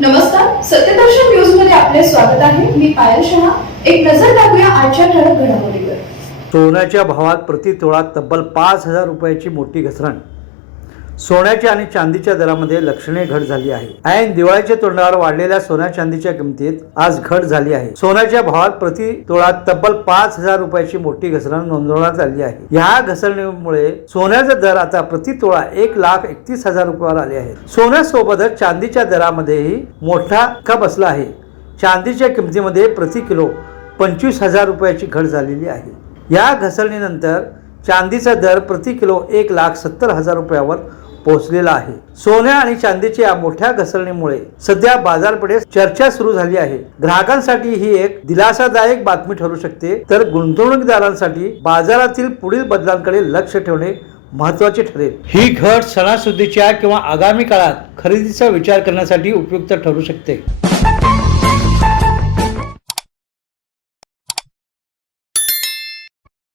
नमस्कार सत्यदर्शन न्यूजमध्ये आपले स्वागत आहे. मी पायल शहा. एक नजर टाकूया आजच्या ठळक घडामोडीवर. सोन्याच्या भावात प्रति तोळा तब्बल पाच हजार रुपयाची मोठी घसरण. सोन्याच्या आणि चांदीच्या दरामध्ये लक्षणीय घट झाली आहे. ऐन दिवाळीच्या तोंडावर वाढलेल्या सोन्या चांदीच्या किमतीत आज घट झाली आहे. सोन्याच्या भावात प्रति तोळा तब्बल पाच हजार रुपयाची मोठी घसरण नोंदवण्यात आली आहे. या घसरणीमुळे सोन्याचा दर आता प्रति तोळा एक लाख एकतीस हजार रुपयावर आले आहे. सोन्यासोबतच चांदीच्या दरामध्येही मोठा धक्का बसला आहे. चांदीच्या किमतीमध्ये प्रति किलो पंचवीस हजार रुपयाची घट झालेली आहे. या घसरणीनंतर चांदीचा दर प्रति किलो एक लाख सत्तर हजार रुपयावर पोहोचलेला आहे. सोन्या आणि चांदीच्या या मोठ्या घसरणीमुळे सध्या बाजारपेठेत चर्चा सुरू झाली आहे. ग्राहकांसाठी ही एक दिलासादायक बातमी ठरू शकते. तर गुंतवणूकदारांसाठी बाजारातील पुढील बदलांकडे लक्ष ठेवणे महत्त्वाचे ठरेल. ही घट सणासुदीच्या किंवा आगामी काळात खरेदीचा विचार करण्यासाठी उपयुक्त ठरू शकते.